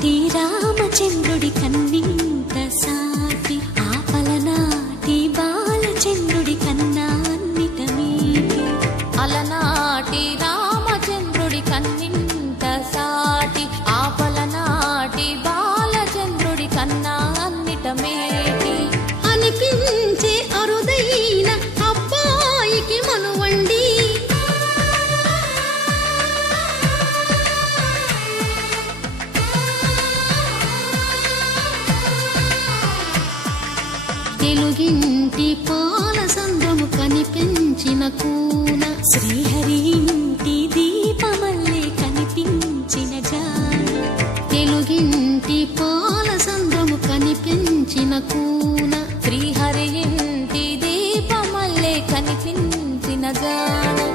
అలనాటి రామచంద్రుడి కన్నింత సాటి ఆపలనాటి బాలచంద్రుడి కన్నా అన్నిట మీటి. అలనాటి రామచంద్రుడి కన్నింత సాటి ఆపలనాటి బాలచంద్రుడి కన్నా అన్నిట మేటి. అనిపించే అరుదైన అబ్బాయికి మనువండి తెలుగింటి పాల సంద్రము కనిపించిన కూన శ్రీహరి ఇంటి దీపమల్లే కనిపించిన జాన. తెలుగింటి పాల సంద్రము కనిపించిన కూన శ్రీహరి ఇంటి దీపమల్లే కనిపించిన జాన.